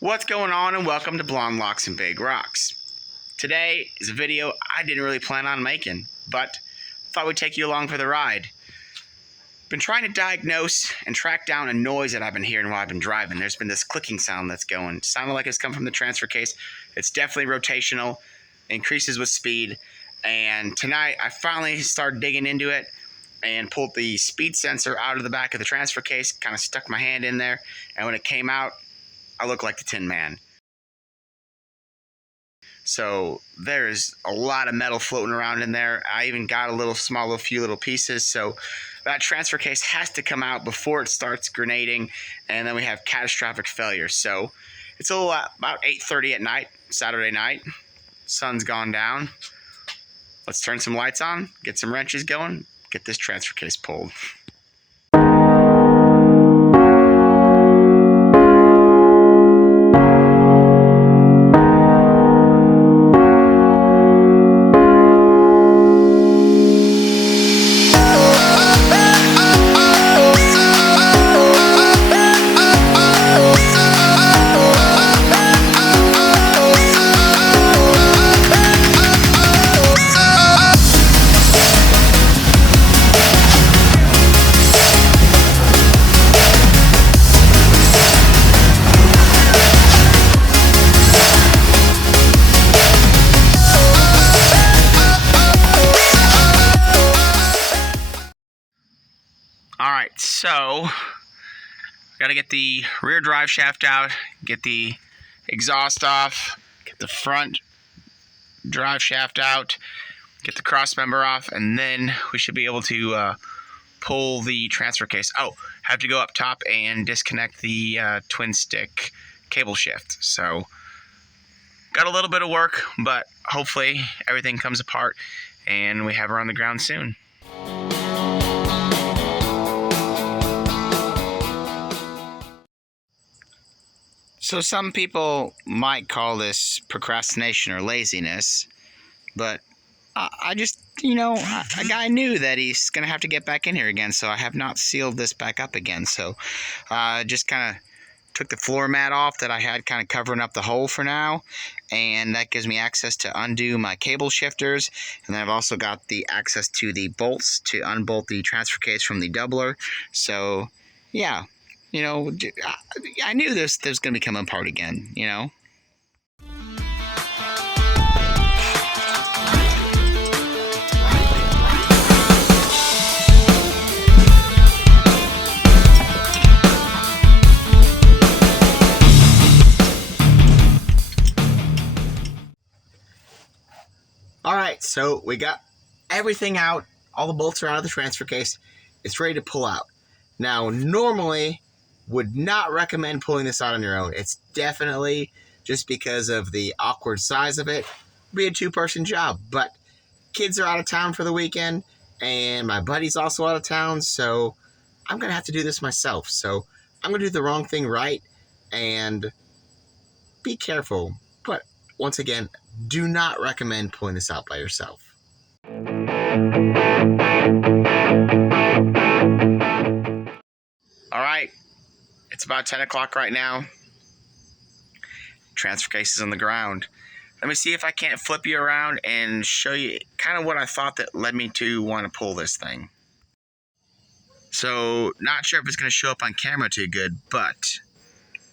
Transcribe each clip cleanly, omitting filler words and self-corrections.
What's going on, and welcome to Blonde Locks and Big Rocks. Today is a video I didn't really plan on making, but thought we'd take you along for the ride. Been trying to diagnose and track down a noise that I've been hearing while I've been driving. There's been this clicking sound that's going. It sounded like it's come from the transfer case. It's definitely rotational, increases with speed, and tonight I finally started digging into it and pulled the speed sensor out of the back of the transfer case, kind of stuck my hand in there, and when it came out, I look like the Tin Man. So there's a lot of metal floating around in there. I even got a few little pieces. So that transfer case has to come out before it starts grenading, and then we have catastrophic failure. So it's about 8:30 at night, Saturday night. Sun's gone down. Let's turn some lights on, get some wrenches going, get this transfer case pulled. Alright, so gotta get the rear drive shaft out, get the exhaust off, get the front drive shaft out, get the cross member off, and then we should be able to pull the transfer case. Oh, have to go up top and disconnect the twin stick cable shift. So got a little bit of work, but hopefully everything comes apart and we have her on the ground soon. So some people might call this procrastination or laziness, but I just, I knew that he's going to have to get back in here again, so I have not sealed this back up again. So I just kind of took the floor mat off that I had kind of covering up the hole for now, and that gives me access to undo my cable shifters, and then I've also got the access to the bolts to unbolt the transfer case from the doubler. So, yeah. I knew this was going to be coming apart again, Alright, so we got everything out. All the bolts are out of the transfer case. It's ready to pull out. Now, normally, would not recommend pulling this out on your own. It's definitely, just because of the awkward size of it, be a two-person job. But kids are out of town for the weekend, and my buddy's also out of town, so I'm going to have to do this myself. So I'm going to do the wrong thing right, and be careful. But once again, do not recommend pulling this out by yourself. All right. It's about 10 o'clock right now. Transfer case is on the ground. Let me see if I can't flip you around and show you kind of what I thought that led me to want to pull this thing. So, not sure if it's going to show up on camera too good, but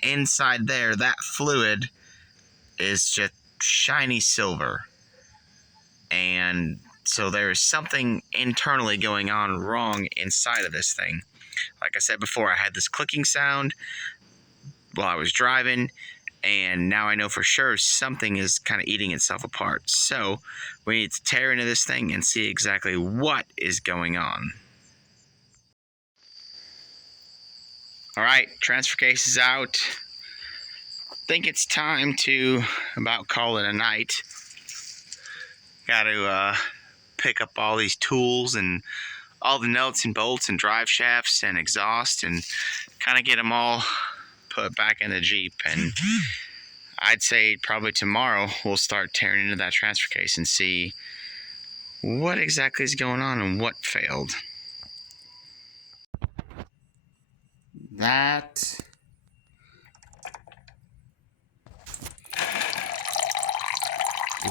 inside there, that fluid is just shiny silver. And so there is something internally going on wrong inside of this thing. Like I said before, I had this clicking sound while I was driving, and now I know for sure something is kind of eating itself apart. So we need to tear into this thing and see exactly what is going on. All right, transfer case is out. I think it's time to about call it a night. Got to pick up all these tools and all the nuts and bolts and drive shafts and exhaust and kind of get them all put back in the Jeep. And I'd say probably tomorrow we'll start tearing into that transfer case and see what exactly is going on and what failed. That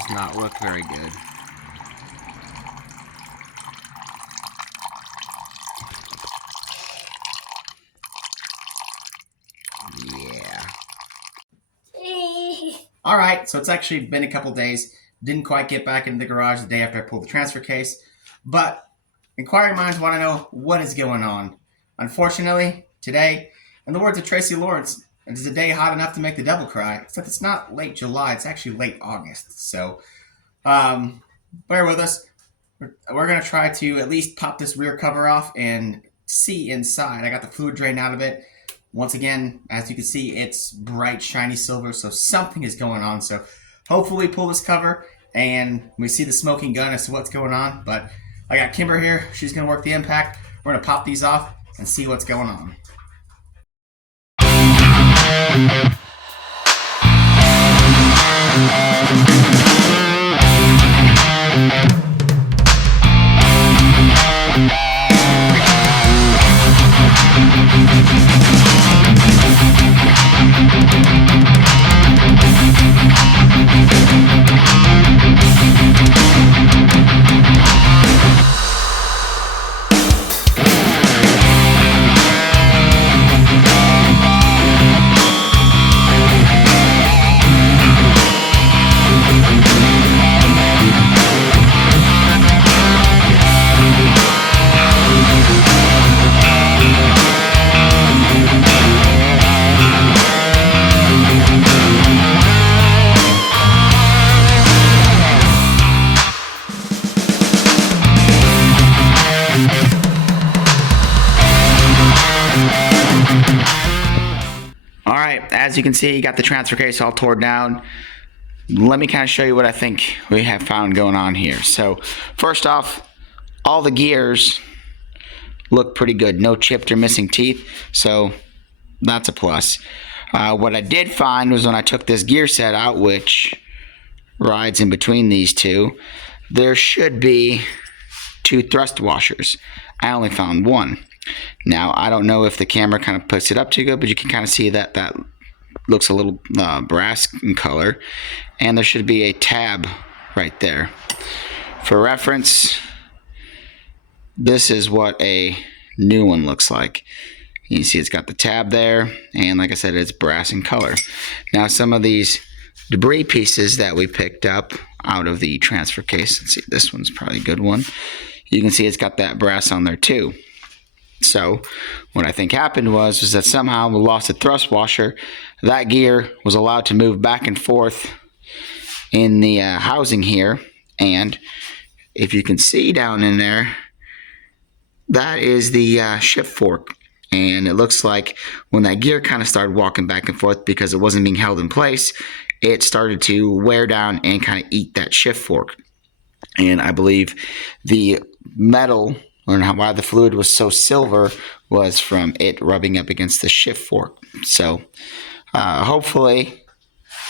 does not look very good. Yeah. Alright, so it's actually been a couple days. Didn't quite get back into the garage the day after I pulled the transfer case. But inquiring minds want to know what is going on. Unfortunately, today, in the words of Tracy Lawrence, it is a day hot enough to make the devil cry. Except it's not late July, it's actually late August. So, bear with us. We're going to try to at least pop this rear cover off and see inside. I got the fluid drain out of it. Once again, as you can see, it's bright, shiny silver, so something is going on. So hopefully we pull this cover and we see the smoking gun as to what's going on. But I got Kimber here. She's going to work the impact. We're going to pop these off and see what's going on. Alright, as you can see, you got the transfer case all torn down. Let me kind of show you what I think we have found going on here. So, first off, all the gears look pretty good. No chipped or missing teeth, so that's a plus. What I did find was when I took this gear set out, which rides in between these two, there should be 2 thrust washers. I only found 1. Now, I don't know if the camera kind of puts it up too good, but you can kind of see that that looks a little brass in color. And there should be a tab right there. For reference, this is what a new one looks like. You can see it's got the tab there, and like I said, it's brass in color. Now, some of these debris pieces that we picked up out of the transfer case, let's see, this one's probably a good one. You can see it's got that brass on there too. So what I think happened was that somehow we lost a thrust washer. That gear was allowed to move back and forth in the housing here. And if you can see down in there, that is the shift fork. And it looks like when that gear kind of started walking back and forth because it wasn't being held in place, it started to wear down and kind of eat that shift fork. And I believe the metal, or why the fluid was so silver, was from it rubbing up against the shift fork. So hopefully you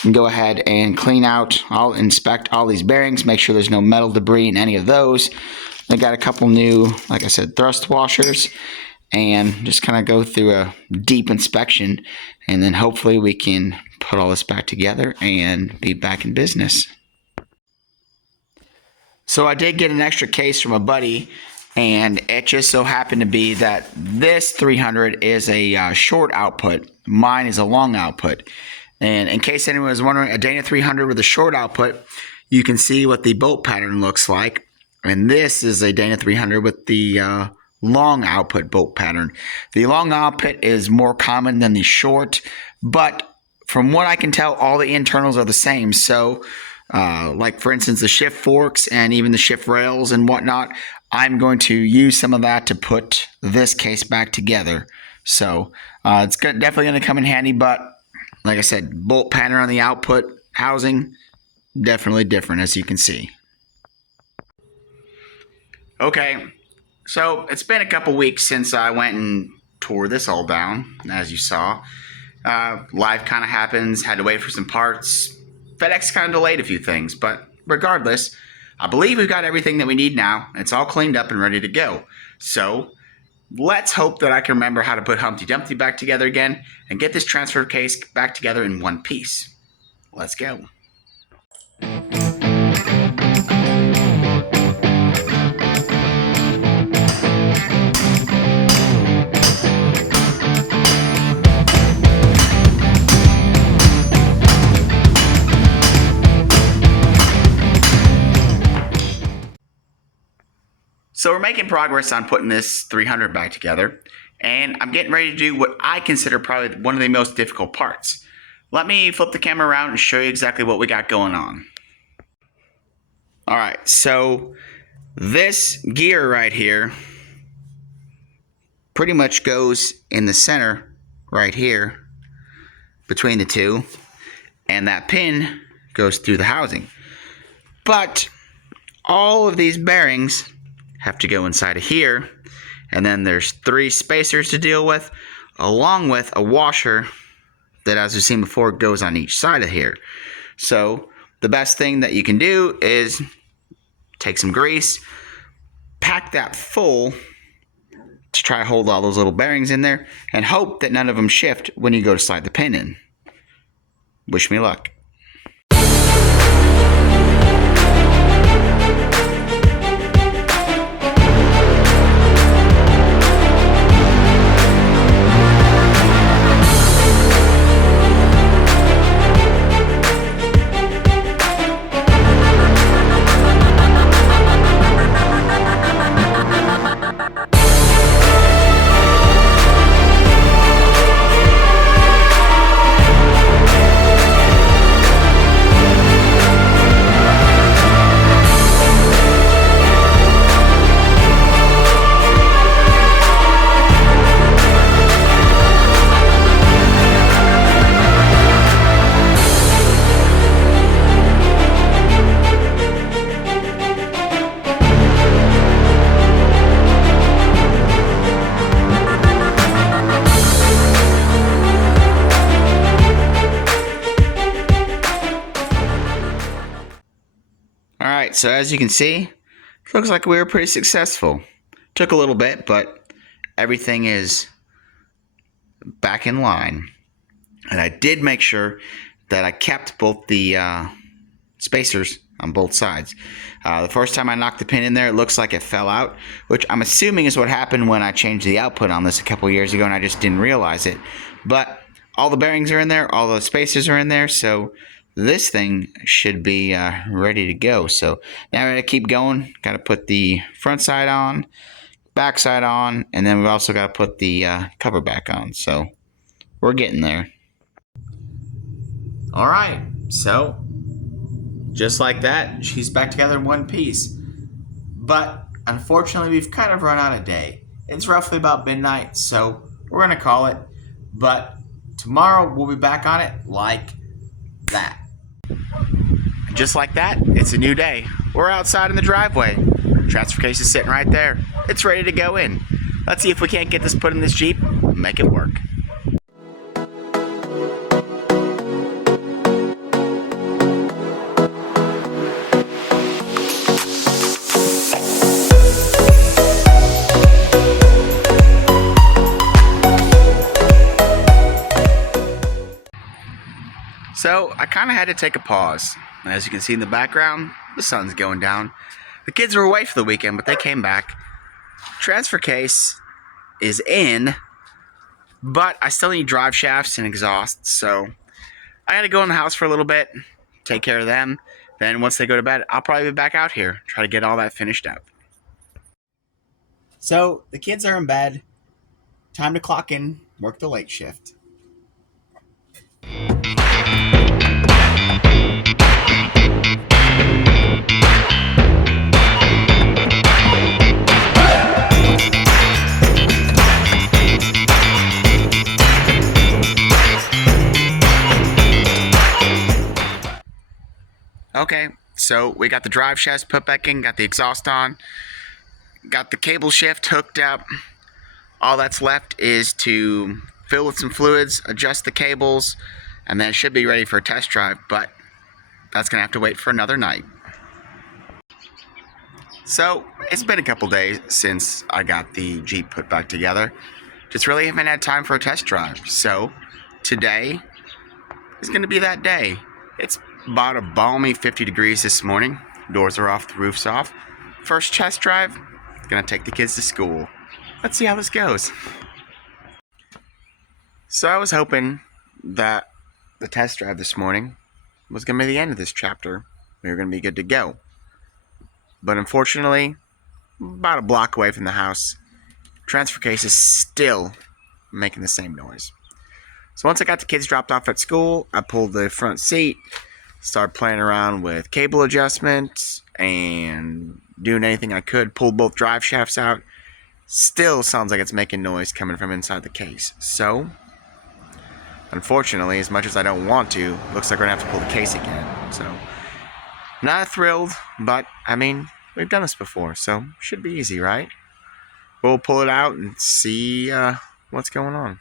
can go ahead and clean out, I'll inspect all these bearings, make sure there's no metal debris in any of those. I got a couple new, like I said, thrust washers, and just kind of go through a deep inspection, and then hopefully we can put all this back together and be back in business. So I did get an extra case from a buddy, and it just so happened to be that this 300 is a short output. Mine is a long output. And in case anyone was wondering, a Dana 300 with a short output, you can see what the bolt pattern looks like. And this is a Dana 300 with the long output bolt pattern. The long output is more common than the short, but from what I can tell, all the internals are the same. So like for instance, the shift forks and even the shift rails and whatnot, I'm going to use some of that to put this case back together. So it's definitely going to come in handy, but like I said, bolt pattern on the output housing, definitely different, as you can see. Okay, so it's been a couple weeks since I went and tore this all down, as you saw. Life kind of happens, had to wait for some parts. FedEx kind of delayed a few things, but regardless, I believe we've got everything that we need now. It's all cleaned up and ready to go. So let's hope that I can remember how to put Humpty Dumpty back together again and get this transfer case back together in one piece. Let's go. So we're making progress on putting this 300 back together, and I'm getting ready to do what I consider probably one of the most difficult parts. Let me flip the camera around and show you exactly what we got going on. Alright, so this gear right here pretty much goes in the center right here between the two, and that pin goes through the housing. But all of these bearings have to go inside of here, and then there's 3 spacers to deal with, along with a washer that, as we've seen before, goes on each side of here. So the best thing that you can do is take some grease, pack that full to try to hold all those little bearings in there, and hope that none of them shift when you go to slide the pin in. Wish me luck. Alright, so as you can see, it looks like we were pretty successful. Took a little bit, but everything is back in line. And I did make sure that I kept both the spacers on both sides. The first time I knocked the pin in there, it looks like it fell out, which I'm assuming is what happened when I changed the output on this a couple years ago and I just didn't realize it. But all the bearings are in there, all the spacers are in there, so this thing should be ready to go. So now we're going to keep going. Got to put the front side on, back side on, and then we've also got to put the cover back on. So we're getting there. Alright, so just like that, she's back together in one piece. But unfortunately, we've kind of run out of day. It's roughly about midnight, so we're going to call it. But tomorrow we'll be back on it like that. Just like that, it's a new day. We're outside in the driveway. Transfer case is sitting right there. It's ready to go in. Let's see if we can't get this put in this Jeep and make it work. So I kind of had to take a pause. As you can see in the background, the sun's going down. The kids were away for the weekend, but they came back. Transfer case is in, but I still need drive shafts and exhausts, so I gotta go in the house for a little bit, take care of them. Then once they go to bed, I'll probably be back out here, try to get all that finished up. So the kids are in bed. Time to clock in, work the late shift. Okay, so we got the drive shafts put back in, got the exhaust on, got the cable shift hooked up. All that's left is to fill with some fluids, adjust the cables, and then it should be ready for a test drive, but that's going to have to wait for another night. So, it's been a couple days since I got the Jeep put back together. Just really haven't had time for a test drive. So, today is going to be that day. It's about a balmy 50 degrees this morning. Doors are off, the roof's off. First test drive, gonna take the kids to school. Let's see how this goes. So I was hoping that the test drive this morning was gonna be the end of this chapter. We were gonna be good to go. But unfortunately, about a block away from the house. Transfer case is still making the same noise. So once I got the kids dropped off at school, I pulled the front seat, started playing around with cable adjustments and doing anything I could, pulled both drive shafts out. Still sounds like it's making noise coming from inside the case. So, unfortunately, as much as I don't want to, looks like we're going to have to pull the case again. So, not thrilled, but, I mean, we've done this before, so should be easy, right? We'll pull it out and see what's going on.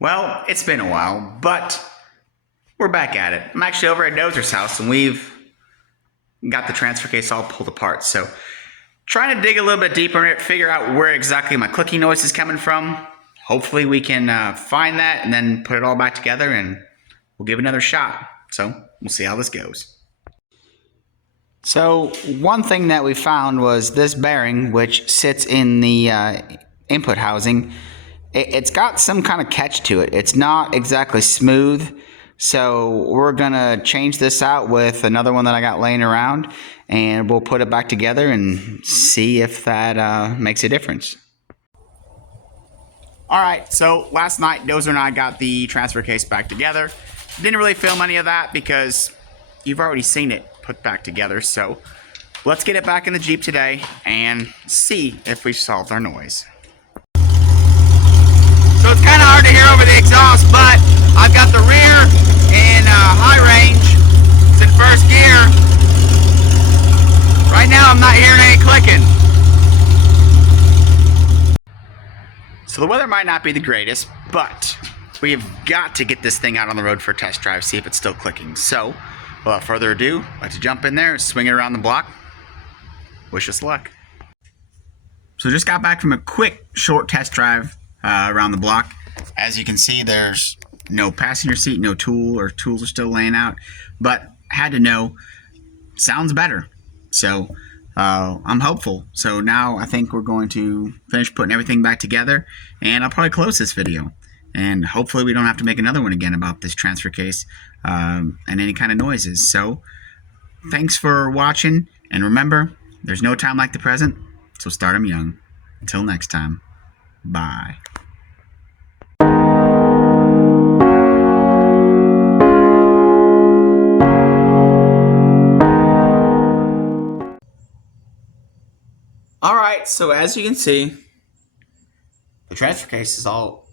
Well, it's been a while, but we're back at it. I'm actually over at Dozer's house, and we've got the transfer case all pulled apart. So, trying to dig a little bit deeper in it, figure out where exactly my clicking noise is coming from. Hopefully we can find that and then put it all back together, and we'll give it another shot. So, we'll see how this goes. So, one thing that we found was this bearing, which sits in the input housing. It's got some kind of catch to it. It's not exactly smooth. So we're going to change this out with another one that I got laying around, and we'll put it back together and see if that makes a difference. Alright, so last night Dozer and I got the transfer case back together. Didn't really film any of that because you've already seen it put back together. So let's get it back in the Jeep today and see if we've solved our noise. So it's kind of hard to hear over the exhaust, but I've got the rear in high range. It's in first gear. Right now I'm not hearing any clicking. So the weather might not be the greatest, but we have got to get this thing out on the road for a test drive, see if it's still clicking. So without further ado, let's jump in there, swing it around the block. Wish us luck. So just got back from a quick, short test drive around the block. As you can see, there's no passenger seat, no tools are still laying out, but had to know, sounds better. So I'm hopeful. So now I think we're going to finish putting everything back together, and I'll probably close this video. And hopefully we don't have to make another one again about this transfer case and any kind of noises. So thanks for watching, and remember, there's no time like the present, so start them young. Until next time, bye. Alright, so as you can see, the transfer case is all